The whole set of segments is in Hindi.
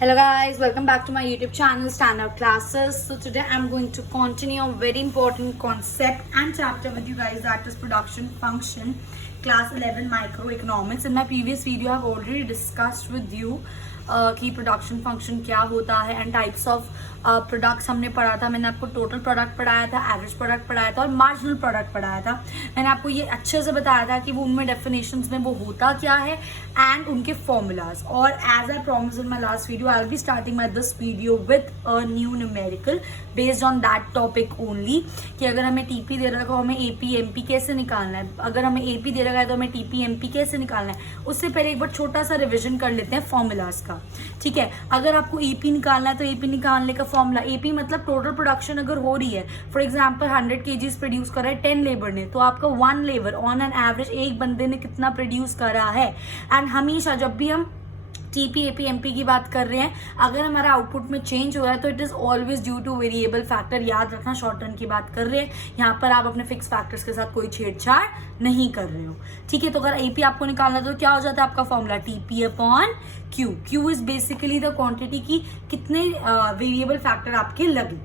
Hello guys, welcome back to my YouTube channel Standard Classes. So today I'm going to continue a very important concept and chapter with you guys, that is production function, class 11 microeconomics. In my previous video I've already discussed with you कि प्रोडक्शन फंक्शन क्या होता है एंड टाइप्स ऑफ प्रोडक्ट्स हमने पढ़ा था. मैंने आपको टोटल प्रोडक्ट पढ़ाया था, एवरेज प्रोडक्ट पढ़ाया था और मार्जिनल प्रोडक्ट पढ़ाया था. मैंने आपको ये अच्छे से बताया था कि वो उनमें डेफिनेशंस में वो होता क्या है एंड उनके फॉर्मूलाज. और as I promise in my last video I will be starting my this video with a new numerical based on that topic only. कि अगर हमें टीपी दे रखा हो हमें एपी एमपी कैसे निकालना है, अगर हमें एपी दे रखा है तो हमें टीपी एमपी कैसे निकालना है. उससे पहले एक बार छोटा सा रिविजन कर लेते हैं फॉर्मूलाज का. ठीक है, अगर आपको एपी निकालना है तो एपी निकालने का फॉर्मूला, एपी मतलब टोटल प्रोडक्शन अगर हो रही है, फॉर एग्जांपल 100 kgs प्रोड्यूस करा है 10 लेबर ने, तो आपका 1 लेबर ऑन एन एवरेज एक बंदे ने कितना प्रोड्यूस करा है. एंड हमेशा जब भी हम टीपी एपी एमपी की बात कर रहे हैं, अगर हमारा आउटपुट में चेंज हो रहा है तो it is always due two variable factor. याद रखना, शॉर्ट टर्म की बात कर रहे हैं, यहाँ पर आप अपने फिक्स फैक्टर्स के साथ कोई छेड़छाड़ नहीं कर रहे हो. ठीक है, तो अगर एपी आपको निकालना है तो क्या हो जाता है आपका formula TP upon Q. Q is basically the quantity की कितने वेरिएबल फैक्टर आपके लगे.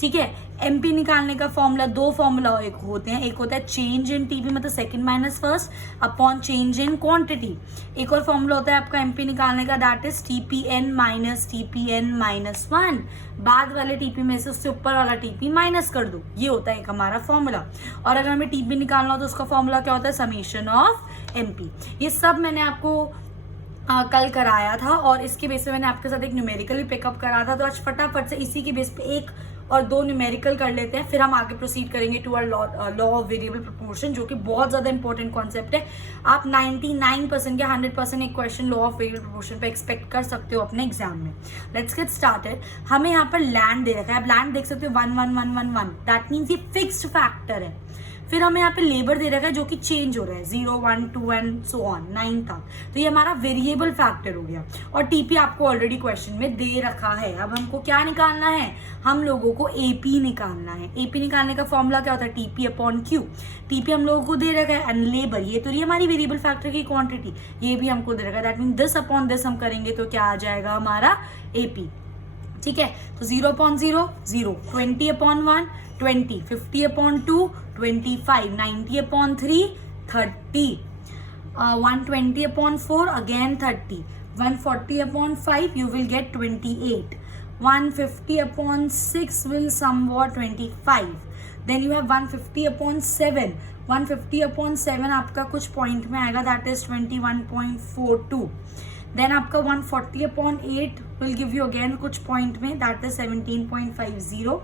ठीक है, एमपी निकालने का फॉर्मूला, दो फॉर्मूला एक होते हैं, एक होता है चेंज इन टीपी मतलब second minus first upon change in quantity. एक और फॉर्मूला होता है आपका एमपी निकालने का, दैट इज टीपीएन माइनस 1. बाद वाले टीपी में से उससे ऊपर वाला टीपी माइनस कर दो. ये होता है एक हमारा फॉर्मूला. और अगर हमें टीपी निकालना हो तो उसका फॉर्मूला क्या होता है, समेशन ऑफ एमपी. ये सब मैंने आपको कल कराया था और इसके बेस पे मैंने आपके साथ एक न्यूमेरिकल भी पिकअप करा था. तो आज फटाफट से इसी के बेस पे एक और दो न्यूमेरिकल कर लेते हैं, फिर हम आगे प्रोसीड करेंगे to our law of variable proportion, जो कि बहुत ज्यादा इंपॉर्टेंट कॉन्सेप्ट है. आप 99% या 100% एक question law of variable proportion पे एक्सपेक्ट कर सकते हो अपने एग्जाम में. Let's get started. हमें यहाँ पर लैंड दे रखा है, आप लैंड देख सकते हो 1 1 1 1 1, दैट मीन्स ये फिक्स्ड फैक्टर है. फिर हमें यहाँ पे लेबर दे रखा है जो कि चेंज हो रहा है 0 1 2 एंड सो ऑन 9 तक, तो ये हमारा वेरिएबल फैक्टर हो गया. और टीपी आपको ऑलरेडी क्वेश्चन में दे रखा है. अब हमको क्या निकालना है, हम लोगों को एपी निकालना है. एपी निकालने का फॉर्मूला क्या होता है, टीपी अपॉन क्यू. टीपी हम लोगों को दे रखा है एंड लेबर, ये तो ये हमारी वेरिएबल फैक्टर की क्वांटिटी, ये भी हमको दे रखा है. That mean this upon this हम करेंगे तो क्या आ जाएगा हमारा एपी. ठीक है, तो 0 upon 0 0, 20 upon 1 20, 50 upon 2 25, 90 upon 3 30, 120 upon 4 again 30, 140 upon 5 you will get 28, 150 upon 6 will somewhat 25. Then you have 150 upon 7. 150 upon 7 आपका कुछ पॉइंट में आएगा, that is 21.42. Then आपका 140 upon 8 will give you again कुछ पॉइंट में, that is 17.50.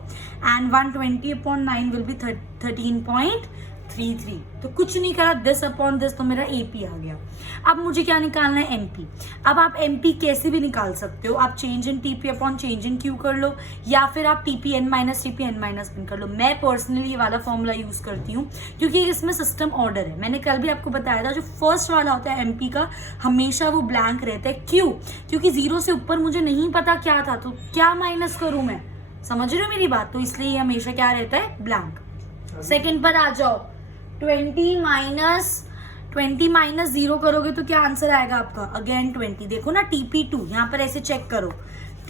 And 120 upon 9 will be 13.33. तो कुछ नहीं करा, दिस अपॉन दिस, तो मेरा एपी आ गया. अब मुझे क्या निकालना है, एमपी. अब आप एमपी कैसे भी निकाल सकते हो, आप change in TP upon change in Q कर लो, या फिर आप टीपी एन माइनस वन कर लो. मैं पर्सनली ये वाला फॉर्मूला यूज करती हूँ क्योंकि इसमें सिस्टम ऑर्डर है. मैंने कल भी आपको बताया था, जो फर्स्ट वाला होता है एमपी का हमेशा वो ब्लैंक रहता है. क्यों? क्योंकि 0 से ऊपर मुझे नहीं पता क्या था, तो क्या माइनस करूं मैं, समझ रहे हो मेरी बात. तो इसलिए हमेशा क्या रहता है, ब्लैंक. सेकेंड पर आ जाओ, 20 माइनस 0 करोगे तो क्या आंसर आएगा आपका, अगेन 20. देखो ना, TP2 यहाँ पर ऐसे चेक करो,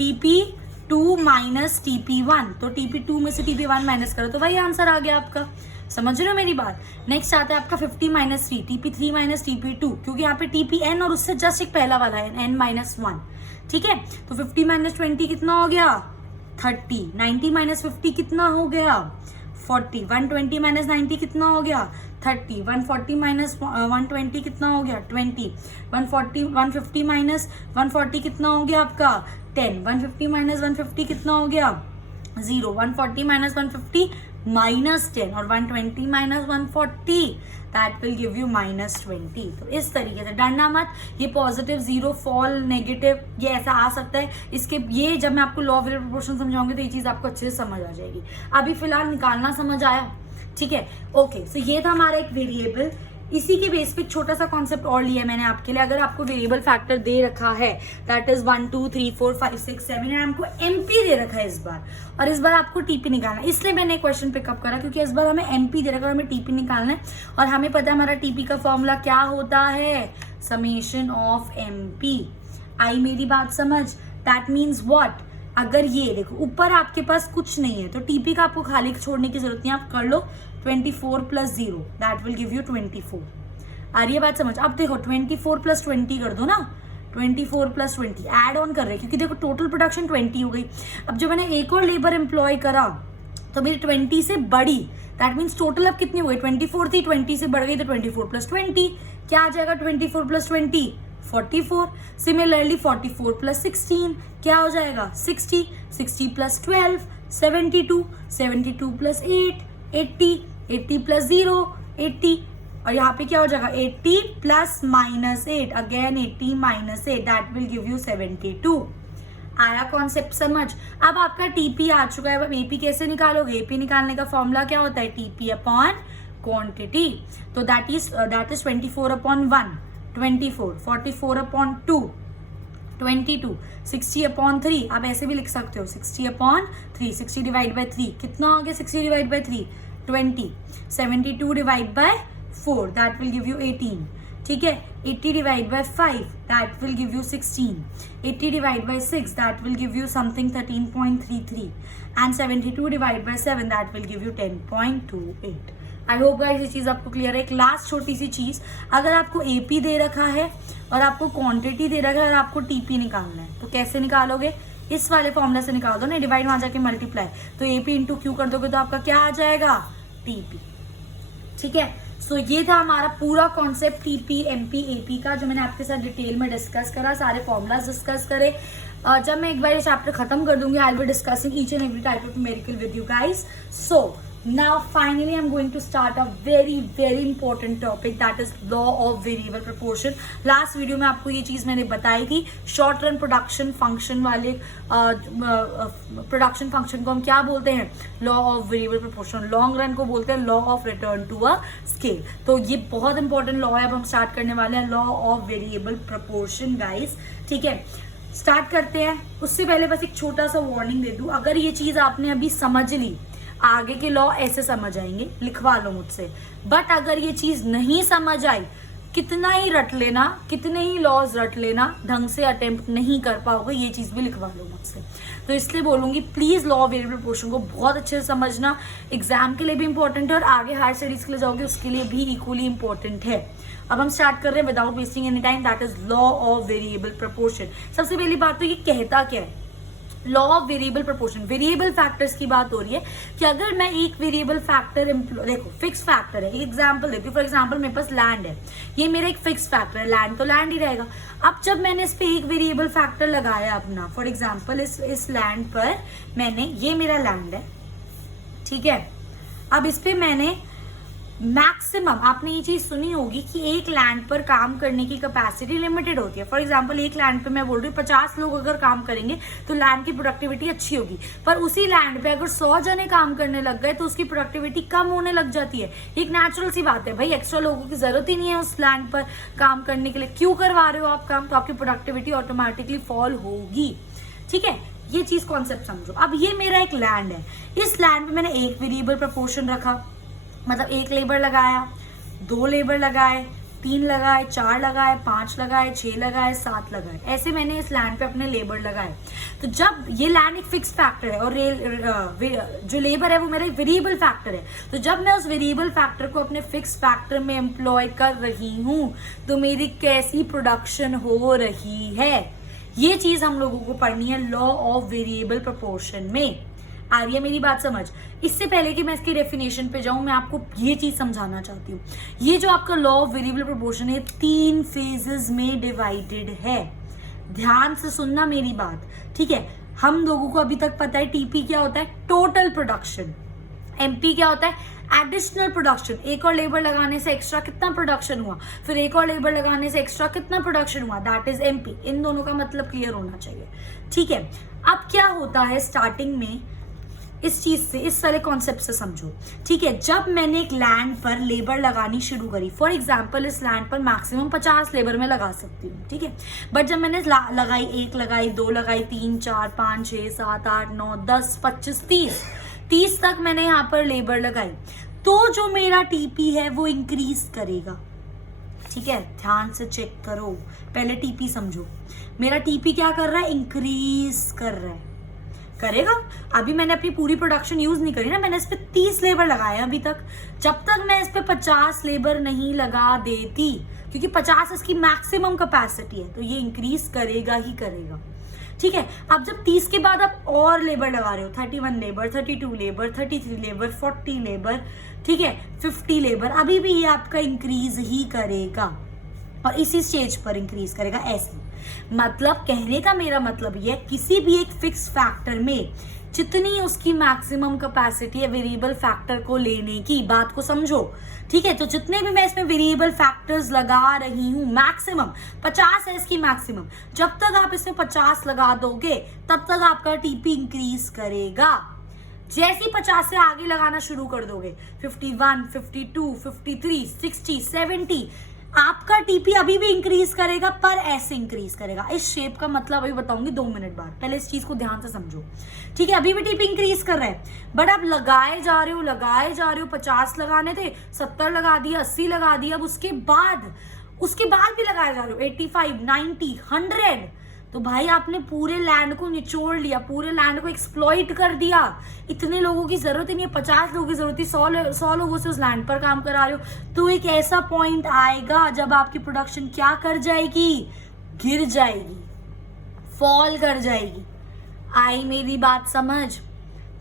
TP2 माइनस TP1, तो TP2 में से TP1 माइनस करो तो वही आंसर आ गया आपका. समझ रहे हो मेरी बात. नेक्स्ट आता है आपका 50 माइनस 3, TP3 माइनस TP2, क्योंकि यहाँ पे TPN और उससे जस्ट एक पहला वाला है n माइनस 1. ठीक है, तो 50 माइनस 20 कितना हो गया, 30. 90 माइनस 50 कितना हो गया, 40. 120 माइनस 90 कितना हो गया, 30. 140 माइनस 120 कितना हो गया, 20. 150 माइनस 140 कितना हो गया आपका, 10. 150 माइनस 150 कितना हो गया, 0. 140 माइनस 150 माइनस 10 और 120 minus 140, that will give you minus 20. तो इस तरीके से डरना मत, ये पॉजिटिव 0 फॉल नेगेटिव ये ऐसा आ सकता है. इसके ये जब मैं आपको लॉ ऑफ वेरिएबल प्रोपोर्शन समझाऊंगी तो ये चीज आपको अच्छे से समझ आ जाएगी. अभी फिलहाल निकालना समझ आया. ठीक है, ओके. सो ये था हमारा एक वेरिएबल. इसी के बेस पे छोटा सा कॉन्सेप्ट और लिया मैंने आपके लिए. अगर आपको वेरिएबल फैक्टर दे रखा है, दैट इज 1 2 3 4 5 6 7, एंड हमको एमपी दे रखा है इस बार, और इस बार आपको टीपी निकालना है. इसलिए मैंने क्वेश्चन पिकअप करा क्योंकि इस बार हमें एमपी दे रखा है और हमें टीपी निकालना है. और हमें पता है हमारा टीपी का फॉर्मूला क्या होता है, समेशन ऑफ एमपी. आई मेरी बात समझ. दैट मीन्स व्हाट, अगर ये देखो ऊपर आपके पास कुछ नहीं है तो टीपी का आपको खाली छोड़ने की जरूरत नहीं, आप कर लो 24 + 0 दैट विल गिव यू 24। आ रही है बात समझ? अब देखो 24 + 20 कर दो ना, 24 + 20 एड ऑन कर रहे हैं क्योंकि देखो टोटल प्रोडक्शन 20 हो गई। अब जब मैंने एक और लेबर एम्प्लॉय करा तो मेरी 20 से बढ़ी, दैट मीन्स टोटल अब कितनी हो गई, 24 थी, 20 से बढ़ गई तो 24 + 20 क्या आ जाएगा, 24 + 20 44। सिमिलरली 44 + 16 क्या हो जाएगा, 60, 60 + 12 72, 72 + 8 80, 80 + 0 80, और यहाँ पे क्या हो जाएगा 80 + -8 again 80 - 8 that will give you 72। आया कॉन्सेप्ट समझ? अब आपका टीपी आ चुका है। अब एपी कैसे निकालोगे? एपी निकालने का फॉर्मूला क्या होता है, टीपी अपॉन क्वांटिटी। तो दैट इज 24/1 24, 44/2 22, 60/3। आप ऐसे भी लिख सकते हो 60/3, 60 / 3 कितना हो गया, 60 / 3 20, 72 / 4 दैट विल गिव यू 18, ठीक है। 80 / 5 that will give you 16, 80 / 6 that will give you something 13.33 and 72 / 7 that will give you 10.28। I hope guys ये चीज आपको क्लियर है। एक लास्ट छोटी सी चीज, अगर आपको एपी दे रखा है और आपको क्वांटिटी दे रखा है और आपको टीपी निकालना है तो कैसे निकालोगे, इस वाले फॉर्मूला से निकाल दो ना, डिवाइड वहां जाके मल्टीप्लाई, तो एपी इंटू क्यू कर दोगे तो आपका क्या आ जाएगा, टीपी, ठीक है। सो ये था हमारा पूरा कॉन्सेप्ट टीपी एमपी एपी का, जो मैंने आपके साथ डिटेल में डिस्कस करा, सारे फॉर्मूलाज डिस्कस करे। जब मैं एक बार ये चैप्टर खत्म कर दूंगी, आई will be discussing each and every type of numerical with you guys. So now finally I'm going to start a very important topic, that is law of variable proportion। last video में आपको ये चीज मैंने बताई थी, शॉर्ट रन प्रोडक्शन फंक्शन वाले प्रोडक्शन फंक्शन को हम क्या बोलते हैं, law of variable proportion. Long run को बोलते हैं law of return to a scale. तो ये बहुत इंपॉर्टेंट लॉ है। अब हम स्टार्ट करने वाले हैं law of variable proportion guys, ठीक है। स्टार्ट करते हैं। उससे पहले बस एक छोटा सा वार्निंग दे दूं, अगर ये चीज आपने अभी समझ ली, आगे के लॉ ऐसे समझ आएंगे, लिखवा लो मुझसे। बट अगर ये चीज नहीं समझ आई, कितना ही रट लेना, कितने ही लॉज रट लेना, ढंग से अटेम्प्ट नहीं कर पाओगे, ये चीज भी लिखवा लो मुझसे। तो इसलिए बोलूंगी please law of variable proportion को बहुत अच्छे से समझना, एग्जाम के लिए भी इंपॉर्टेंट है और आगे हायर स्टडीज के लिए जाओगे उसके लिए भी इक्वली इंपॉर्टेंट है। अब हम स्टार्ट कर रहे हैं without wasting any time, that is law of variable proportion. सबसे पहली बात तो ये कहता क्या है, law of variable proportion, variable factors की बात हो रही है कि अगर मैं एक वेरिएबल फैक्टर, देखो फिक्स फैक्टर है, एक एग्जांपल देती हूँ। फॉर एग्जांपल मेरे पास लैंड है, ये मेरा एक फिक्स फैक्टर है, लैंड तो लैंड ही रहेगा। अब जब मैंने इस पे एक वेरिएबल फैक्टर लगाया अपना, फॉर एग्जांपल इस लैंड पर मैंने, ये मेरा लैंड है, ठीक है। अब इस पे मैंने मैक्सिमम, आपने ये चीज सुनी होगी कि एक लैंड पर काम करने की कैपेसिटी लिमिटेड होती है। फॉर एग्जांपल एक लैंड पे मैं बोल रही हूँ 50 लोग अगर काम करेंगे तो लैंड की प्रोडक्टिविटी अच्छी होगी, पर उसी लैंड पे अगर 100 जने काम करने लग गए तो उसकी प्रोडक्टिविटी कम होने लग जाती है। एक नेचुरल सी बात है भाई, एक्स्ट्रा लोगों की जरूरत ही नहीं है उस लैंड पर काम करने के लिए, क्यों करवा रहे हो आप काम, तो आपकी प्रोडक्टिविटी ऑटोमेटिकली फॉल होगी, ठीक है। ये चीज कॉन्सेप्ट समझो। अब ये मेरा एक लैंड है, इस लैंड पे मैंने एक वेरिएबल प्रोपोर्शन रखा, मतलब एक लेबर लगाया, 2 लेबर लगाए, 3 लगाए, 4 लगाए, 5 लगाए, 6 लगाए, 7 लगाए, ऐसे मैंने इस लैंड पे अपने लेबर लगाए। तो जब ये लैंड एक फिक्स फैक्टर है और जो लेबर है वो मेरा एक वेरिएबल फैक्टर है, तो जब मैं उस वेरिएबल फैक्टर को अपने फिक्स फैक्टर में एम्प्लॉय कर रही हूँ तो मेरी कैसी प्रोडक्शन हो रही है, ये चीज हम लोगों को पढ़नी है लॉ ऑफ वेरिएबल प्रोपोर्शन में। आ रही है मेरी बात समझ? इससे पहले कि मैं इसकी डेफिनेशन पे जाऊं, मैं आपको ये चीज समझाना चाहती हूँ। ये जो आपका लॉ ऑफ वेरिएबल प्रोपोर्शन है 3 फेजेस में डिवाइडेड है। ध्यान से सुनना मेरी बात, ठीक है। हम लोगों को अभी तक पता है टीपी क्या होता है, टोटल प्रोडक्शन, एमपी क्या होता है, एडिशनल प्रोडक्शन, एक और लेबर लगाने से एक्स्ट्रा कितना प्रोडक्शन हुआ, फिर एक और लेबर लगाने से एक्स्ट्रा कितना प्रोडक्शन हुआ, दैट इज एमपी। इन दोनों का मतलब क्लियर होना चाहिए, ठीक है। अब क्या होता है स्टार्टिंग में, इस चीज से, इस सारे कॉन्सेप्ट से समझो, ठीक है। जब मैंने एक लैंड पर लेबर लगानी शुरू करी, फॉर एग्जांपल इस लैंड पर मैक्सिमम 50 लेबर में लगा सकती हूँ, ठीक है। बट जब मैंने लगाई, 1 लगाई, 2 लगाई, 3 4 5 6 7 8 9 10 25 30 तक मैंने यहाँ पर लेबर लगाई, तो जो मेरा टीपी है वो इंक्रीज करेगा, ठीक है, ध्यान से चेक करो, पहले टीपी समझो। मेरा टीपी क्या कर रहा है, इंक्रीज कर रहा है, करेगा। अभी मैंने अपनी पूरी प्रोडक्शन यूज नहीं करी ना, मैंने इस पे 30 लेबर लगाए अभी तक। जब तक मैं इस पे 50 लेबर नहीं लगा देती, क्योंकि 50 इसकी मैक्सिमम कैपेसिटी है, तो ये इंक्रीज करेगा ही करेगा। ठीक है, अब जब 30 के बाद आप और लेबर लगा रहे हो, 31 लेबर, 32 लेबर, 33 लेबर, 40 लेबर, ठीक है, 50 लेबर, अभी भी ये आपका इंक्रीज ही करेगा और इसी स्टेज पर इंक्रीज करेगा ऐसे। मतलब कहने का मेरा मतलब ये, किसी भी एक फिक्स फैक्टर में जितनी उसकी मैक्सिमम कैपेसिटी है वेरिएबल फैक्टर को लेने की, बात को समझो। ठीक है, तो जितने भी मैं इसमें वेरिएबल फैक्टर्स लगा रही हूं, मैक्सिमम 50 है इसकी मैक्सिमम, जब तक आप इसमें 50 लगा दोगे तब तक आपका टीपी इंक्रीज करेगा। जैसे ही 50 से आगे लगाना शुरू कर दोगे, 51, 52, 53, 60, 70, आपका टीपी अभी भी इंक्रीज करेगा, पर ऐसे इंक्रीज करेगा। इस शेप का मतलब अभी बताऊंगी 2 मिनट बाद, पहले इस चीज को ध्यान से समझो। ठीक है, अभी भी टीपी इंक्रीज कर रहा है, बट आप लगाए जा रहे हो, 50 लगाने थे, 70 लगा दिया, 80 लगा दिया, अब उसके बाद भी लगाए जा रहे हो 85, 90, 100। तो भाई आपने पूरे लैंड को निचोड़ लिया, पूरे लैंड को एक्सप्लॉइट कर दिया। इतने लोगों की जरूरत ही नहीं है, 50 लोगों की जरूरत है, 100 लोगों से उस लैंड पर काम करा रहे हो। तो एक ऐसा पॉइंट आएगा जब आपकी प्रोडक्शन क्या कर जाएगी, गिर जाएगी, फॉल कर जाएगी। आई मेरी बात समझ?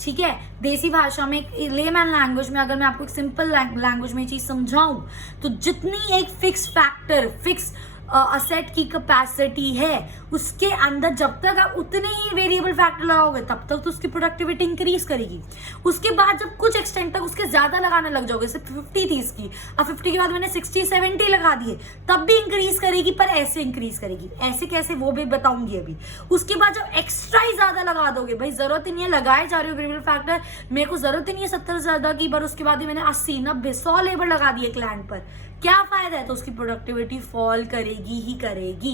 ठीक है, देसी भाषा में, लेमैन लैंग्वेज में, अगर मैं आपको एक सिंपल लैंग्वेज में चीज समझाऊं, तो जितनी एक फिक्स फैक्टर, फिक्स असेट की कैपेसिटी है, उसके अंदर जब तक आप उतने ही वेरिएबल फैक्टर लगाओगे तब तक तो उसकी प्रोडक्टिविटी इंक्रीज करेगी। उसके बाद जब कुछ एक्सटेंट तक उसके ज्यादा लगाने लग जाओगे, सिर्फ 50 थी इसकी, अब 50 के बाद मैंने 60, 70 लगा दिए, तब भी इंक्रीज करेगी, पर ऐसे इंक्रीज करेगी। ऐसे कैसे वो भी बताऊंगी अभी। उसके बाद जब एक्स्ट्रा ही ज्यादा लगा दोगे, भाई जरूरत ही नहीं है, लगाए जा रहे हो वेरिएबल फैक्टर, मेरे को जरूरत ही नहीं है 70 ज्यादा की, पर उसके बाद ही मैंने 80, 90, 100 लेबर लगा दिए क्लाइंट पर, क्या फायदा है? तो उसकी प्रोडक्टिविटी फॉल करेगी ही करेगी।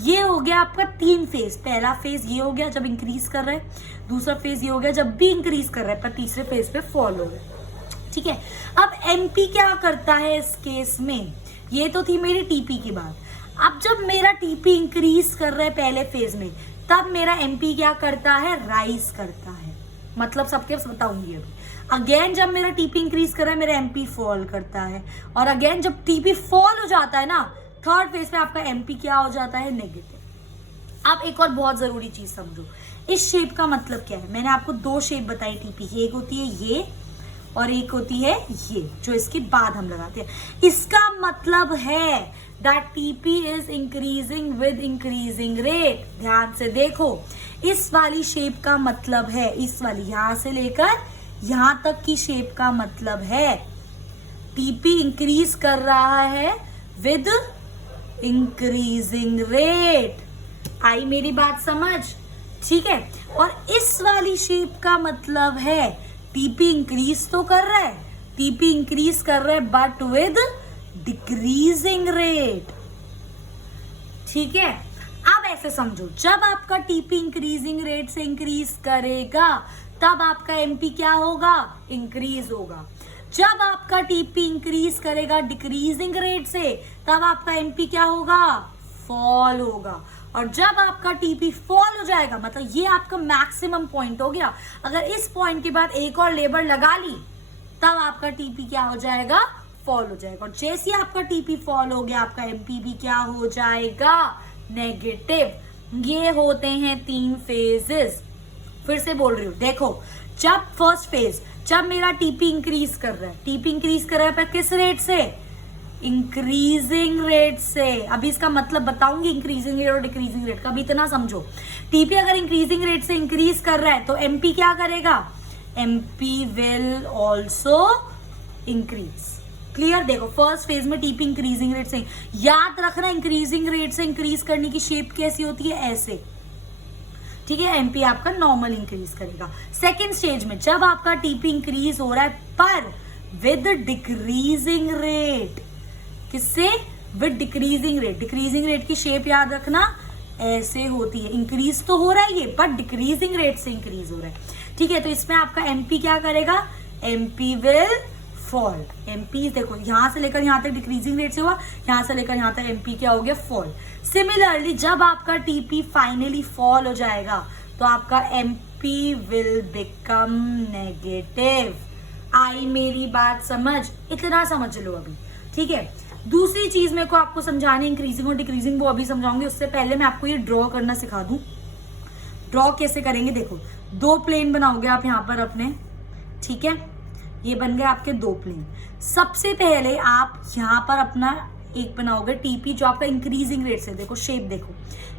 ये हो गया आपका 3 फेज। पहला फेज ये हो गया जब इंक्रीज कर रहा है, दूसरा फेज ये हो गया जब भी इंक्रीज कर रहा है, पर तीसरे फेज पे फॉल हो गया। ठीक है, अब एमपी क्या करता है इस केस में? ये तो थी मेरी टीपी की बात। अब जब मेरा टीपी इंक्रीज कर रहा है पहले फेज में, तब मेरा एमपी क्या करता है, राइज करता है। मतलब सबके बताऊंगी अभी। अगेन जब मेरा टीपी इंक्रीज कर रहा है, मेरा एमपी फॉल करता है, और अगेन जब टीपी फॉल हो जाता है ना, थर्ड फेज में आपका एमपी क्या हो जाता है, नेगेटिव। अब एक और बहुत जरूरी चीज समझो, इस शेप का मतलब क्या है। मैंने आपको 2 शेप बताई टीपी की, एक होती है ये और एक होती है ये, जो इसके बाद हम लगाते हैं। इसका मतलब है that TP is increasing with increasing rate. ध्यान से देखो, इस वाली शेप का मतलब है, इस वाली यहां से लेकर यहां तक की शेप का मतलब है टीपी इंक्रीज कर रहा है विद इंक्रीजिंग रेट। आई मेरी बात समझ? ठीक है, और इस वाली शेप का मतलब है टीपी इंक्रीज तो कर रहा है, टीपी इंक्रीज कर रहा है बट विद डिक्रीजिंग रेट। ठीक है, अब ऐसे समझो, जब आपका टीपी इंक्रीजिंग रेट से इंक्रीज करेगा तब आपका एमपी क्या होगा, इंक्रीज होगा। जब आपका टीपी इंक्रीज करेगा डिक्रीजिंग रेट से, तब आपका एमपी क्या होगा, फॉल होगा। और जब आपका टीपी फॉल हो जाएगा, मतलब ये आपका मैक्सिमम पॉइंट हो गया, अगर इस पॉइंट के बाद एक और लेबर लगा ली, तब आपका टीपी क्या हो जाएगा, फॉल हो जाएगा। और जैसे ही आपका टीपी फॉल हो गया, आपका एमपी भी क्या हो जाएगा, नेगेटिव। ये होते हैं 3 फेजेस। फिर से बोल रही हूँ, देखो, जब फर्स्ट फेज, जब मेरा टीपी इंक्रीज कर रहा है, टीपी इंक्रीज कर रहा है पर किस रेट से, इंक्रीजिंग रेट से। अभी इसका मतलब बताऊंगी इंक्रीजिंग रेट और डिक्रीजिंग रेट का, अभी इतना समझो। टीपी अगर इंक्रीजिंग रेट से इंक्रीज कर रहा है तो एमपी क्या करेगा, MP will also increase. Clear? देखो, फर्स्ट फेज में टीपी इंक्रीजिंग रेट से, याद रखना इंक्रीजिंग रेट से इंक्रीज करने की शेप कैसी होती है, ऐसे। ठीक है, एमपी आपका नॉर्मल इंक्रीज करेगा। सेकेंड स्टेज में जब आपका टीपी इंक्रीज हो रहा है पर विद डिक्रीजिंग रेट, किससे, with decreasing rate. Decreasing rate की शेप याद रखना ऐसे होती है, इंक्रीज तो हो रहा है ये, बट डिक्रीजिंग रेट से इंक्रीज हो रहा है। ठीक है, तो इसमें आपका एमपी क्या करेगा, एमपी विल फॉल। एमपी देखो यहाँ से लेकर यहाँ तक डिक्रीजिंग रेट से हुआ, यहाँ से लेकर यहाँ तक एमपी क्या हो गया, फॉल। सिमिलरली जब आपका टीपी फाइनली फॉल हो जाएगा तो आपका एमपी विल बिकम नेगेटिव। आई मेरी बात समझ, इतना समझ लो अभी, ठीक है। दूसरी चीज मेरे को आपको समझानी, इंक्रीजिंग और डिक्रीजिंग, वो अभी समझाऊंगी। उससे पहले मैं आपको ये ड्रॉ करना सिखा दूं। ड्रॉ कैसे करेंगे, देखो 2 प्लेन बनाओगे आप यहाँ पर अपने, ठीक है। ये बन गए आपके 2 प्लेन। सबसे पहले आप यहाँ पर अपना एक बनाओगे टीपी जो आपका इंक्रीजिंग रेट से, देखो शेप देखो,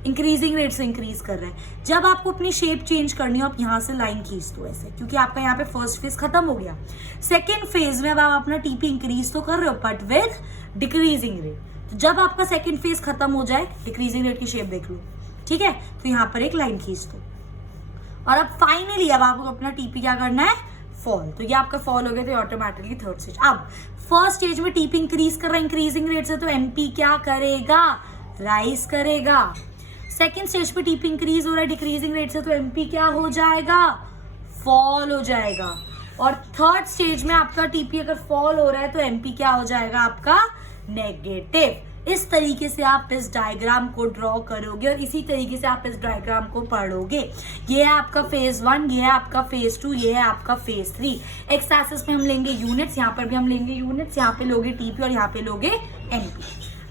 इंक्रीजिंग रेट से इंक्रीज कर रहा है। जब आपको अपनी शेप चेंज करनी हो, आप यहाँ से लाइन खींच दो ऐसे, क्योंकि आपका यहाँ पे फर्स्ट फेज खत्म हो गया। सेकेंड फेज में अब आप अपना टीपी इंक्रीज तो कर रहे हो बट विद डिक्रीजिंग रेट। तो जब आपका सेकेंड फेज खत्म हो जाए, डिक्रीजिंग रेट की शेप देख लो, ठीक है। तो यहाँ पर एक लाइन खींच दो और अब फाइनली अब आपको अपना टीपी क्या करना है, फॉल। तो ये आपका फॉल हो गया, तो ऑटोमेटिकली थर्ड स्टेज। अब फर्स्ट स्टेज में टीपी इंक्रीज कर रहा है इंक्रीजिंग रेट से, तो एमपी क्या करेगा, राइज करेगा। सेकेंड स्टेज पे टीपी इंक्रीज हो रहा है डिक्रीजिंग रेट से, तो एमपी क्या हो जाएगा, फॉल हो जाएगा। और थर्ड स्टेज में आपका टीपी अगर फॉल हो रहा है तो एमपी क्या हो जाएगा आपका, नेगेटिव। इस तरीके से आप इस डायग्राम को ड्रॉ करोगे और इसी तरीके से आप इस डायग्राम को पढ़ोगे। ये है आपका फेज 1, ये है आपका फेज 2, ये है आपका फेज 3। एक्स एक्सिस में हम लेंगे यूनिट्स, यहाँ पर भी हम लेंगे यूनिट्स, यहाँ पे लोगे टीपी और यहाँ पे लोगे एमपी।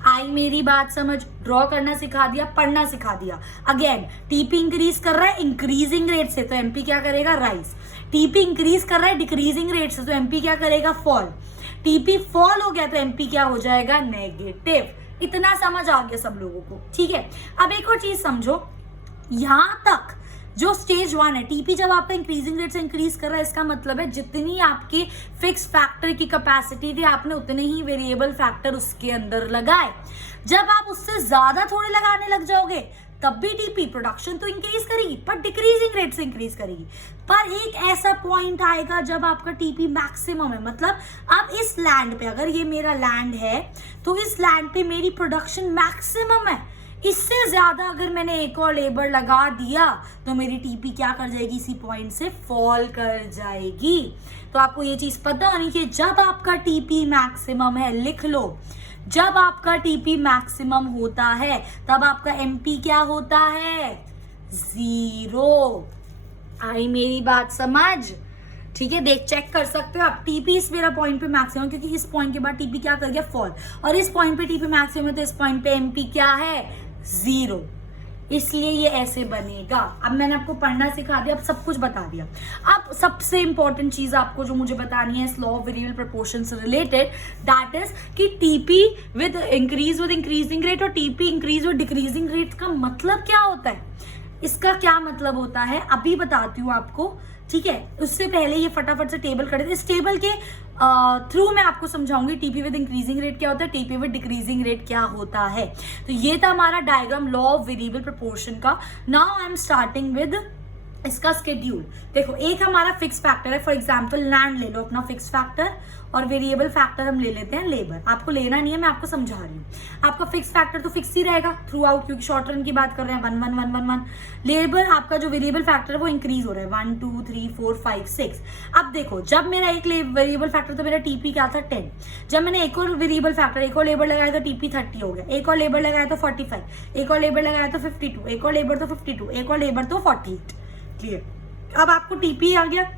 आई मेरी बात समझ, ड्रॉ करना सिखा दिया, पढ़ना सिखा दिया। अगेन टीपी इंक्रीज कर रहा है इंक्रीजिंग रेट से, तो एमपी क्या करेगा, राइज। टीपी इंक्रीज कर रहा है डिक्रीजिंग रेट से, तो एमपी क्या करेगा, फॉल। टीपी फॉल हो गया तो एमपी क्या हो जाएगा, नेगेटिव। इतना समझ आ गया सब लोगों को, ठीक है। अब एक और चीज समझो, यहां तक जो स्टेज 1 है, टीपी जब आपका इंक्रीजिंग रेट से इंक्रीज कर रहा है, इसका मतलब है जितनी आपकी फिक्स फैक्टर की कैपेसिटी थी, आपने उतने ही वेरिएबल फैक्टर उसके अंदर लगाए। जब आप उससे ज्यादा थोड़े लगाने लग जाओगे तब भी टीपी प्रोडक्शन तो इंक्रीज करेगी पर डिक्रीजिंग रेट से इंक्रीज करेगी। पर एक ऐसा पॉइंट आएगा जब आपका टीपी मैक्सिमम है, मतलब अब इस लैंड पे, अगर ये मेरा लैंड है तो इस लैंड पे मेरी प्रोडक्शन मैक्सिमम है। इससे ज्यादा अगर मैंने एक और लेबर लगा दिया तो मेरी टीपी क्या कर जाएगी, इसी पॉइंट से फॉल कर जाएगी। तो आपको ये चीज पता होनी चाहिए, जब आपका टीपी मैक्सिमम है, लिख लो, जब आपका टीपी मैक्सिमम होता है तब आपका एमपी क्या होता है, 0। आई मेरी बात समझ, ठीक है। देख चेक कर सकते हो आप, टीपी इस मेरा पॉइंट पे मैक्सिमम, क्योंकि इस पॉइंट के बाद टीपी क्या कर गया, फॉल, और इस पॉइंट पे टीपी मैक्सिमम है तो इस पॉइंट पे एमपी क्या है, 0। इसलिए ये ऐसे बनेगा। अब मैंने आपको पढ़ना सिखा दिया, अब सब कुछ बता दिया। अब सबसे इंपॉर्टेंट चीज आपको जो मुझे बतानी है इस लॉ ऑफ वेरिएबल प्रोपोर्शन से रिलेटेड, दैट इज कि टीपी विद इंक्रीजिंग रेट और TP increase with decreasing rate का मतलब क्या होता है, इसका क्या मतलब होता है अभी बताती हूँ आपको, ठीक है। उससे पहले ये फटाफट से टेबल कर देते। इस टेबल के थ्रू मैं आपको समझाऊंगी टीपी विद इंक्रीजिंग रेट क्या होता है, टीपी विद डिक्रीजिंग रेट क्या होता है। तो ये था हमारा diagram law of variable proportion का। Now I am starting with इसका स्केड्यूल। देखो एक हमारा फिक्स फैक्टर है, फॉर एग्जांपल लैंड ले लो अपना फिक्स फैक्टर, और वेरिएबल फैक्टर हम ले लेते हैं लेबर। आपको लेना नहीं है, मैं आपको समझा रही हूँ। आपका फिक्स फैक्टर तो फिक्स ही रहेगा थ्रू आउट, क्योंकि शॉर्ट रन की बात कर रहे हैं, 1 1 1 1 1। लेबर आपका जो वेरिएबल फैक्टर है वो इंक्रीज हो रहा है, 1 2 3 4 5 6। अब देखो जब मेरा एक वेरिएबल फैक्टर, तो मेरा टीपी क्या था 10। जब मैंने एक और वेरिएबल फैक्टर, एक और लेबर लगाया तो टीपी 30 हो गया, एक और लेबर लगाया तो 45, एक और लेबर लगाया तो 52, एक और लेबर तो 52, एक और लेबर तो 48। क्लियर। अब आपको टीपी आ गया,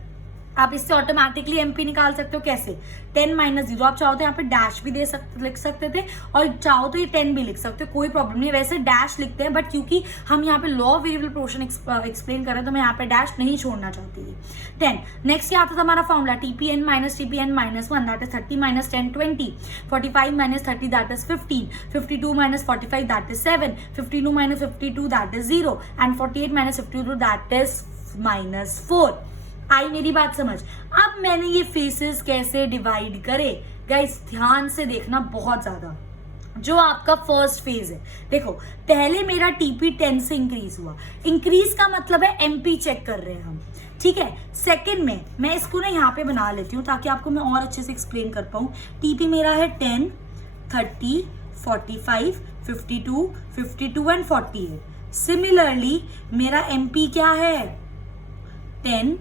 आप इससे ऑटोमेटिकली एमपी निकाल सकते हो। कैसे, 10 - 0। आप चाहो तो यहाँ पे डैश भी लिख सकते थे, और चाहो तो ये 10 भी लिख सकते हो, कोई प्रॉब्लम नहीं। वैसे डैश लिखते हैं, बट क्योंकि हम यहाँ पे law of variable proportion explain कर रहे हैं तो मैं यहाँ पे डैश नहीं छोड़ना चाहती थी। 10 नेक्स्ट ये आता था हमारा formula, TPN minus TPN minus 1, that is 30 - 10 20, 45 - 30 that is 15, 52 - 45 that is 7, 52 - 52 that is 0, and 48 - 52 that is -4। आई मेरी बात समझ। अब मैंने ये फेसेस कैसे डिवाइड करे, गाइस ध्यान से देखना बहुत ज्यादा। जो आपका फर्स्ट फेज है, देखो पहले मेरा टीपी 10 से इंक्रीज हुआ, इंक्रीज का मतलब है एमपी चेक कर रहे हैं हम, ठीक है। सेकंड में मैं इसको ना यहाँ पे बना लेती हूँ ताकि आपको मैं और अच्छे से एक्सप्लेन कर पाऊँ। टीपी मेरा है 10 30 45 52 52 एंड 48। सिमिलरली मेरा एमपी क्या है, 10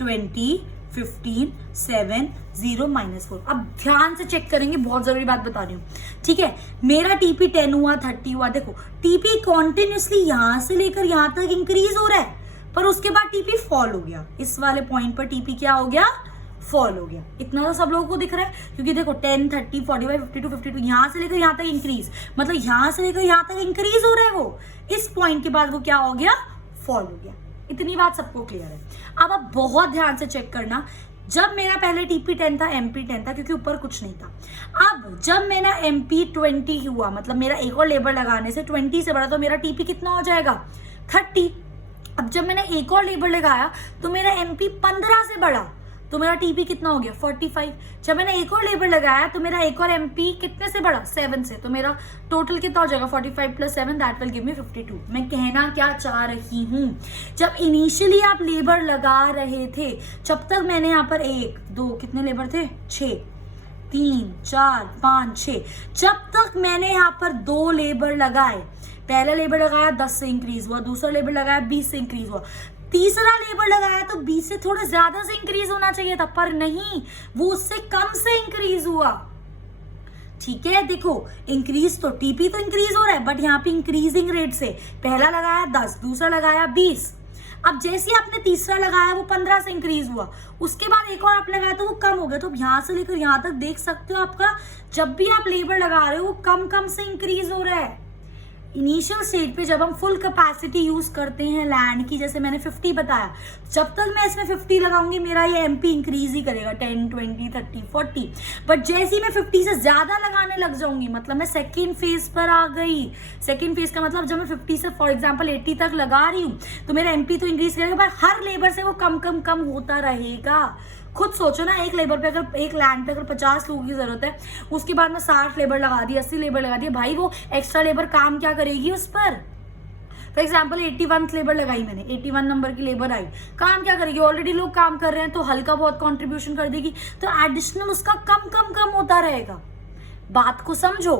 20 15, 7, 0, -4। अब ध्यान से चेक करेंगे, बहुत जरूरी बात बता रही हूँ, ठीक है। मेरा टीपी 10 हुआ, 30 हुआ, देखो टीपी कॉन्टिन्यूसली यहां से लेकर यहां तक इंक्रीज हो रहा है, पर उसके बाद टीपी फॉल हो गया। इस वाले पॉइंट पर टीपी क्या हो गया, फॉल हो गया। इतना तो सब लोगों को दिख रहा है, क्योंकि देखो 10, 30, 45, 52, 52 यहां से लेकर यहां तक इंक्रीज, मतलब यहां से लेकर यहां तक इंक्रीज हो रहा है वो। इस पॉइंट के बाद वो क्या हो गया, फॉल हो गया। इतनी बात सबको क्लियर है। अब आप बहुत ध्यान से चेक करना, जब मेरा पहले टीपी 10 था, एमपी 10 था, क्योंकि ऊपर कुछ नहीं था। अब जब मेरा एमपी 20 हुआ, मतलब मेरा एक और लेबर लगाने से 20 से बड़ा, तो मेरा टीपी कितना हो जाएगा, 30। अब जब मैंने एक और लेबर लगाया तो मेरा एमपी 15 से बढ़ा, तो मेरा टीपी कितना हो गया, 45। जब मैंने एक और लेबर लगाया तो मेरा एक और एमपी कितने से बढ़ा, 7 से, तो मेरा टोटल कितना हो जाएगा, 45 + 7, दैट विल गिव मी 52। मैं कहना क्या चाह रही हूँ, जब इनिशियली आप लेबर लगा रहे थे, जब तक मैंने यहाँ पर 1, 2, कितने लेबर थे, 6, 3, 4, 5, 6, जब तक मैंने यहाँ पर 2 लेबर लगाए, पहला लेबर लगाया 10 से इंक्रीज हुआ, दूसरा लेबर लगाया 20 से इंक्रीज हुआ, तीसरा लेबर लगाया तो 20 से थोड़ा ज्यादा से इंक्रीज होना चाहिए था, पर नहीं, वो उससे कम से इंक्रीज हुआ। ठीक है, देखो इंक्रीज तो टीपी तो इंक्रीज हो रहा है, बट यहाँ पे इंक्रीजिंग रेट से, पहला लगाया 10, दूसरा लगाया 20। अब जैसे ही आपने तीसरा लगाया वो 15 से इंक्रीज हुआ, उसके बाद एक और आप लगाया तो वो कम हो गया। तो यहां से लेकर यहां तक देख सकते हो, आपका जब भी आप लेबर लगा रहे हो वो कम कम से इंक्रीज हो रहा है। इनिशियल स्टेज पे जब हम फुल कैपेसिटी यूज करते हैं लैंड की, जैसे मैंने 50 बताया, जब तक मैं इसमें 50 लगाऊंगी मेरा ये एमपी इंक्रीज ही करेगा, 10, 20, 30, 40। बट जैसे ही मैं 50 से ज्यादा लगाने लग जाऊंगी, मतलब मैं सेकेंड फेज पर आ गई। सेकेंड फेज का मतलब जब मैं 50 से फॉर एग्जाम्पल 80 तक लगा रही हूँ, तो मेरा एमपी तो इंक्रीज करेगा, पर हर लेबर से वो कम कम कम होता रहेगा। खुद सोचो ना, एक लेबर पे अगर, एक लैंड पे अगर 50 लोगों की जरूरत है, उसके बाद में 60 लेबर लगा दी, 80 लेबर लगा दी, भाई वो एक्स्ट्रा लेबर काम क्या करेगी उस पर। फॉर एग्जाम्पल 81 लेबर लगाई मैंने, 81 नंबर की लेबर आई, काम क्या करेगी, ऑलरेडी लोग काम कर रहे हैं, तो हल्का बहुत कंट्रीब्यूशन कर देगी, तो एडिशनल उसका कम कम कम होता रहेगा। बात को समझो,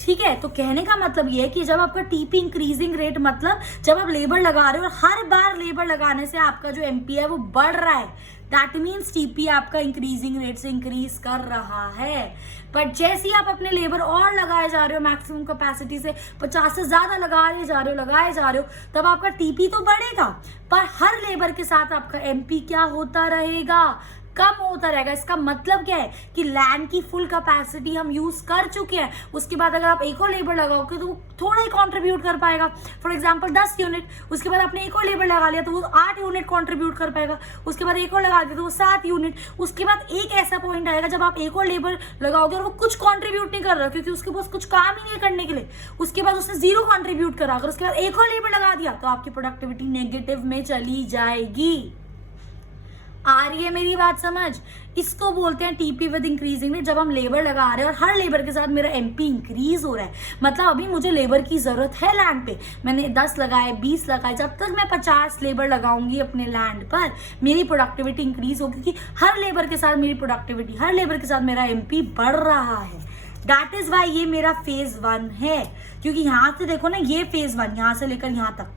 ठीक है। तो कहने का मतलब ये है कि जब आपका टीपी इंक्रीजिंग रेट, मतलब जब आप लेबर लगा रहे हो और हर बार लेबर लगाने से आपका जो एमपी है वो बढ़ रहा है, दैट मीन्स टीपी आपका इंक्रीजिंग रेट से इंक्रीज कर रहा है। बट जैसे ही आप अपने लेबर और लगाए जा रहे हो, मैक्सिमम कैपेसिटी से 50 से ज्यादा लगाए जा रहे हो, तब आपका टीपी तो बढ़ेगा, पर हर लेबर के साथ आपका एमपी क्या होता रहेगा, कम होता रहेगा। इसका मतलब क्या है कि लैंड की फुल कैपेसिटी हम यूज कर चुके हैं, उसके बाद अगर आप एक और लेबर लगाओगे तो वो थोड़ा ही कंट्रीब्यूट कर पाएगा। फॉर एग्जांपल 10 यूनिट, उसके बाद आपने एक और लेबर लगा लिया तो वो 8 यूनिट कंट्रीब्यूट कर पाएगा, उसके बाद एक और लगा दिया तो वो 7 यूनिट। उसके बाद एक ऐसा पॉइंट आएगा जब आप एक और लेबर लगाओगे और वो कुछ कॉन्ट्रीब्यूट नहीं कर रहा, क्योंकि उसके पास कुछ काम ही नहीं है करने के लिए, उसके बाद उसने 0 कॉन्ट्रीब्यूट करा, अगर उसके बाद एक और लेबर लगा दिया तो आपकी प्रोडक्टिविटी नेगेटिव में चली जाएगी। आ रही है मेरी बात समझ? इसको बोलते हैं टीपी विद इंक्रीजिंग रेट। जब हम लेबर लगा रहे हैं और हर लेबर के साथ मेरा एमपी इंक्रीज हो रहा है, मतलब अभी मुझे लेबर की जरूरत है लैंड पे, मैंने 10 लगाए, 20 लगाए, जब तक मैं 50 लेबर लगाऊंगी अपने लैंड पर मेरी प्रोडक्टिविटी इंक्रीज होगी, क्योंकि हर लेबर के साथ मेरी प्रोडक्टिविटी, हर लेबर के साथ मेरा एमपी बढ़ रहा है। दैट इज वाई ये मेरा फेज 1 है, क्योंकि यहां से देखो ना, ये फेज 1 यहां से लेकर यहां तक,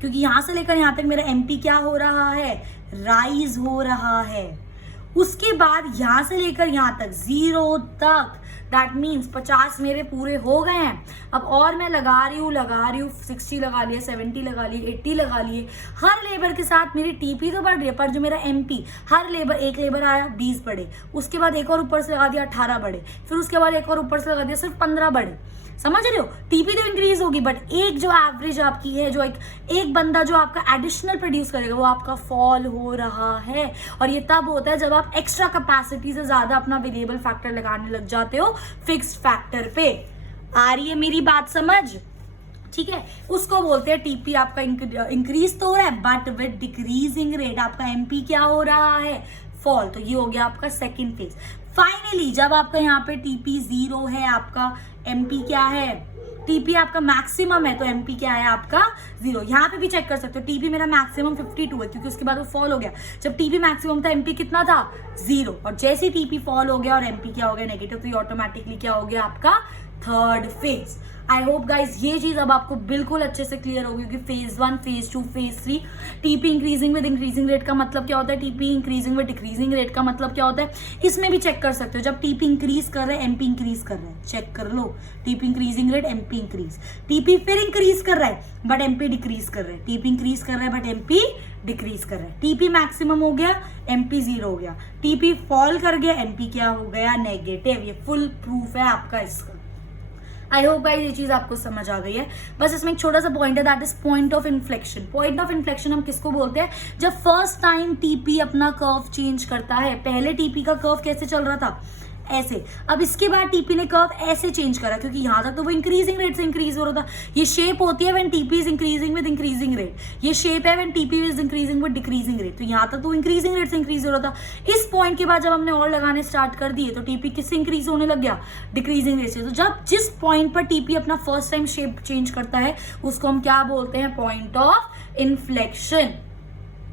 क्योंकि यहां से लेकर यहां तक मेरा एमपी क्या हो रहा है, राइज हो रहा है। उसके बाद यहां से लेकर यहां तक 0 तक, दैट मीन्स 50 मेरे पूरे हो गए हैं। अब और मैं लगा रही हूँ 60 लगा लिए, 70 लगा लिए, 80 लगा लिए। हर लेबर के साथ मेरी टीपी तो बढ़ रही है, पर जो मेरा एमपी, हर लेबर, एक लेबर आया 20 बढ़े, उसके बाद एक और ऊपर से लगा दिया 18 बढ़े, फिर उसके बाद एक और ऊपर से लगा दिया सिर्फ 15 बढ़े। समझ रहे हो? टीपी तो इंक्रीज होगी, बट एक जो एवरेज आपकी है, जो एक बंदा जो आपका एडिशनल प्रोड्यूस करेगा, वो आपका फॉल हो रहा है। और ये तब होता है जब आप एक्स्ट्रा कैपेसिटी से ज्यादा अपना वेरिएबल फैक्टर लगाने लग जाते हो फिक्स्ड फैक्टर पे। आ रही है मेरी बात समझ? ठीक है, उसको बोलते हैं टीपी आपका इंक्रीज तो हो रहा है, बट विद डिक्रीजिंग रेट आपका एमपी क्या हो रहा है, फॉल। तो ये हो गया आपका सेकेंड फेज। फाइनली जब आपका यहाँ पे टीपी 0 है, आपका एमपी क्या है, टीपी आपका मैक्सिमम है, तो एमपी क्या है आपका 0। यहाँ पे भी चेक कर सकते हो, टीपी मेरा मैक्सिमम 52 है, क्योंकि उसके बाद वो फॉल हो गया। जब टीपी मैक्सिमम था, एमपी कितना था, 0, और जैसे टीपी फॉल हो गया और एमपी क्या हो गया, नेगेटिव, तो ये ऑटोमेटिकली क्या हो गया आपका थर्ड फेज। आई होप गाइज ये चीज अब आपको बिल्कुल अच्छे से क्लियर होगी कि phase 1, phase 2, phase 3 TP increasing with increasing rate का मतलब क्या होता है, TP increasing with decreasing rate का मतलब क्या होता है। इसमें भी चेक कर सकते हो, जब टीपी इंक्रीज कर रहे हैं एमपी इंक्रीज कर रहा है, चेक कर लो, TP increasing rate MP increase, TP फिर इंक्रीज कर रहा है बट एमपी डिक्रीज कर रहा है, टीपी इंक्रीज कर रहा है बट एमपी डिक्रीज कर रहा है, टीपी मैक्सिमम हो गया एमपी 0 हो गया, टीपी फॉल कर गया एमपी क्या हो गया नेगेटिव। ये फुल प्रूफ है आपका इसका। आई होप गाइस ये चीज आपको समझ आ गई है। बस इसमें एक छोटा सा पॉइंट है, that is point of inflection. Point of inflection हम किसको बोलते हैं, जब फर्स्ट टाइम टीपी अपना कर्व चेंज करता है। पहले टीपी का कर्व कैसे चल रहा था, ऐसे, अब इसके बाद टीपी ने कर्व ऐसे चेंज करा, क्योंकि यहां तक तो वो इंक्रीजिंग रेट से इंक्रीज हो रहा था। ये शेप होती है when TP is increasing with increasing rate, ये शेप है when TP is increasing with decreasing rate. तो यहां तक तो इंक्रीजिंग रेट से इंक्रीज हो रहा था। इस पॉइंट के बाद जब हमने और लगाने स्टार्ट कर दिए तो टीपी किससे इंक्रीज होने लग गया, डिक्रीजिंग रेट से। तो जब जिस पॉइंट पर टीपी अपना फर्स्ट टाइम शेप चेंज करता है उसको हम क्या बोलते हैं, point of inflection.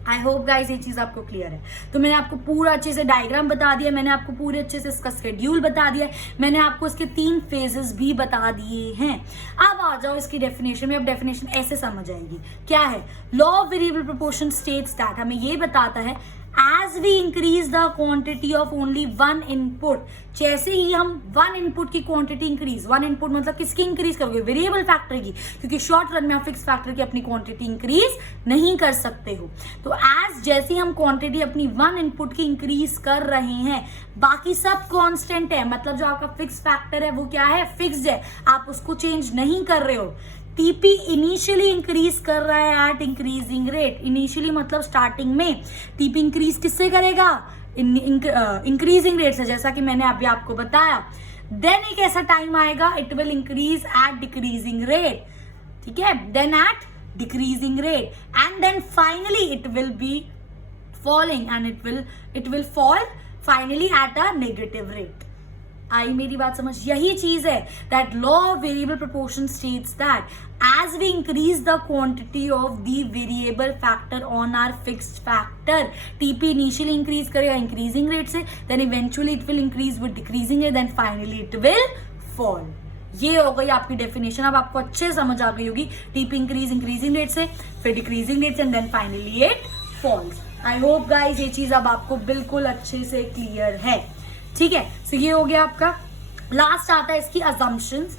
I hope guys ये चीज आपको क्लियर है। तो मैंने आपको पूरा अच्छे से डायग्राम बता दिया, मैंने आपको पूरे अच्छे से इसका शेड्यूल बता दिया, मैंने आपको इसके 3 फेजेस भी बता दिए हैं। अब आ जाओ इसकी डेफिनेशन में। अब डेफिनेशन ऐसे समझ आएगी, क्या है, law of variable proportion states that, हमें ये बताता है as we increase the quantity of only one input, जैसे ही हम वन इनपुट की क्वांटिटी इंक्रीज, वन इनपुट मतलब किसकी इंक्रीज करोगे, वेरिएबल फैक्टर की, क्योंकि शॉर्ट रन में आप फिक्स फैक्टर की अपनी क्वांटिटी इंक्रीज नहीं कर सकते हो। तो एज जैसे ही हम क्वांटिटी अपनी वन इनपुट की इंक्रीज कर रहे हैं, बाकी सब कांस्टेंट है, मतलब जो आपका फिक्स फैक्टर है वो क्या है, फिक्स्ड है, आप उसको चेंज नहीं कर रहे हो। टीपी इनिशियली इंक्रीज कर रहा है एट इंक्रीजिंग रेट, इनिशियली मतलब स्टार्टिंग में टीपी इंक्रीज किससे करेगा, इंक्रीजिंग रेट से, जैसा कि मैंने अभी आपको बताया। देन एक ऐसा टाइम आएगा it will increase at decreasing rate, ठीक है, then at decreasing rate and then finally it will be falling and it will fall finally at a negative rate. आई मेरी बात समझ, यही चीज है that law of variable proportion states that as we increase the quantity of the variable factor on our fixed factor, TP initially increase करेगा इंक्रीजिंग रेट से, then eventually it will increase with decreasing rate, then finally it will fall. ये हो गई आपकी डेफिनेशन। अब आपको अच्छे समझ आ गई होगी, टीपी इंक्रीज इंक्रीजिंग रेट से, फिर डिक्रीजिंग रेट से, and then finally it falls. I hope guys ये चीज अब आपको बिल्कुल अच्छे से क्लियर है, ठीक है। सो ये हो गया आपका। लास्ट आता है इसकी अजम्पशंस,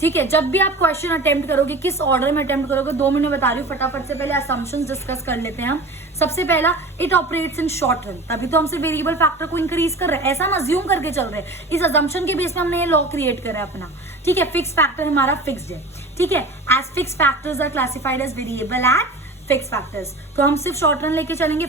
ठीक है। जब भी आप क्वेश्चन अटेम्प्ट करोगे, किस ऑर्डर में अटेम्प्ट करोगे, 2 मिनट बता रही हूँ फटाफट से। पहले असम्पशंस डिस्कस कर लेते हैं हम। सबसे पहला, it operates in short run, तभी तो हमसे वेरिएबल फैक्टर को इंक्रीज कर रहे हैं, ऐसा हम अज्यूम करके चल रहे हैं। इस अजम्पशन के बेस पे हमने ये लॉ क्रिएट करा है अपना, ठीक है। फिक्स फैक्टर हमारा फिक्स्ड है, ठीक है। As fix factors are classified as variable and fix factors, तो हम सिर्फ शॉर्ट रन लेके चलेंगे।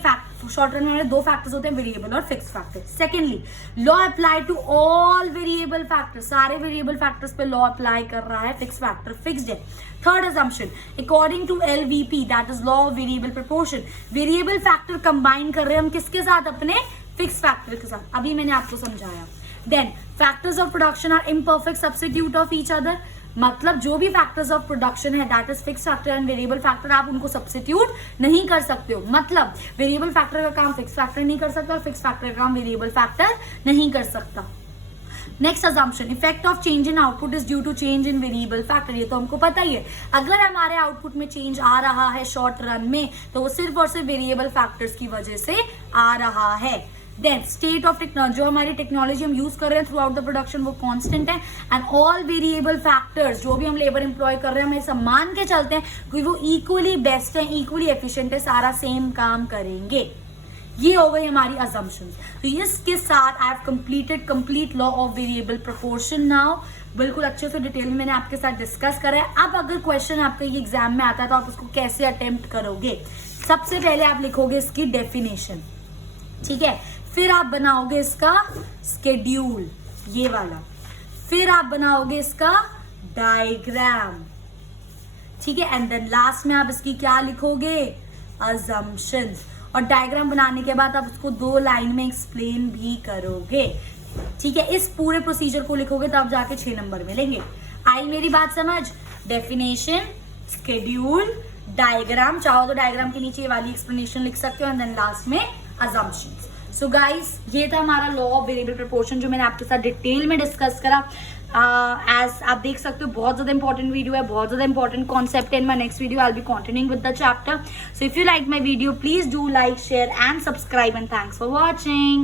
शॉर्ट रन में हमारे 2 फैक्टर्स होते हैं, वेरिएबल और fix factor. Secondly, law apply to all variable factors, सारे वेरिएबल फैक्टर्स पे लॉ अप्लाई कर रहा है, फिक्स फैक्टर फिक्स्ड है। Third assumption, according to LVP that is law of variable proportion, variable factor combine कर रहे हैं हम किसके साथ, अपने फिक्स फैक्टर के साथ, अभी मैंने आपको समझाया। Then factors of production are imperfect substitute of each other, मतलब जो भी फैक्टर्स ऑफ प्रोडक्शन है that is fix factor and variable factor, आप उनको सब्स्टिट्यूट नहीं कर सकते हो। मतलब वेरिएबल फैक्टर का काम फिक्स फैक्टर नहीं कर सकता और फिक्स फैक्टर का काम वेरिएबल फैक्टर नहीं कर सकता। Next assumption, effect of change in output is due to change in variable factor, ये तो हमको पता ही है। अगर हमारे आउटपुट में चेंज आ रहा है शॉर्ट रन में, तो वो सिर्फ और सिर्फ वेरिएबल फैक्टर्स की वजह से आ रहा है। देन स्टेट ऑफ टेक्नोलॉजी, जो हमारी टेक्नोलॉजी हम यूज कर रहे हैं थ्रू आउट द प्रोडक्शन वो कांस्टेंट है, एंड ऑल वेरिएबल फैक्टर्स, जो भी हम लेबर एम्प्लॉय कर रहे हैं, हम ऐसा मान के चलते हैं कि वो इक्वली बेस्ट है, इक्वली एफिशिएंट है, सारा सेम काम करेंगे। ये हो गई हमारी असम्पशंस। तो इसके साथ I have completed complete law of variable proportion now. बिल्कुल अच्छे से डिटेल में मैंने आपके साथ डिस्कस करा है। अब अगर क्वेश्चन आपका ये एग्जाम में आता है तो आप उसको कैसे अटेम्प्ट करोगे, सबसे पहले आप लिखोगे इसकी डेफिनेशन, ठीक है। फिर आप बनाओगे इसका स्केड्यूल, ये वाला, फिर आप बनाओगे इसका डायग्राम, ठीक है, एंड देन लास्ट में आप इसकी क्या लिखोगे, अजम्पशंस। और डायग्राम बनाने के बाद आप उसको 2 लाइन में एक्सप्लेन भी करोगे, ठीक है। इस पूरे प्रोसीजर को लिखोगे तब जाके 6 नंबर मिलेंगे। आई मेरी बात समझ, डेफिनेशन, स्केड्यूल, डायग्राम, चाहो तो डायग्राम के नीचे ये वाली एक्सप्लेनेशन लिख सकते हो, एंड देन लास्ट में assumptions. सो गाइस, ये था हमारा लॉ ऑफ वेरिएबल प्रपोर्शन जो मैंने आपके साथ डिटेल में डिस्कस करा. एज आप देख सकते हो बहुत ज़्यादा इंपॉर्टेंट वीडियो है, बहुत ज़्यादा इंपॉर्टेंट कॉन्सेप्ट है. In my next video I will be continuing with the chapter. So if you like my video, please do like, share and subscribe, and thanks for watching.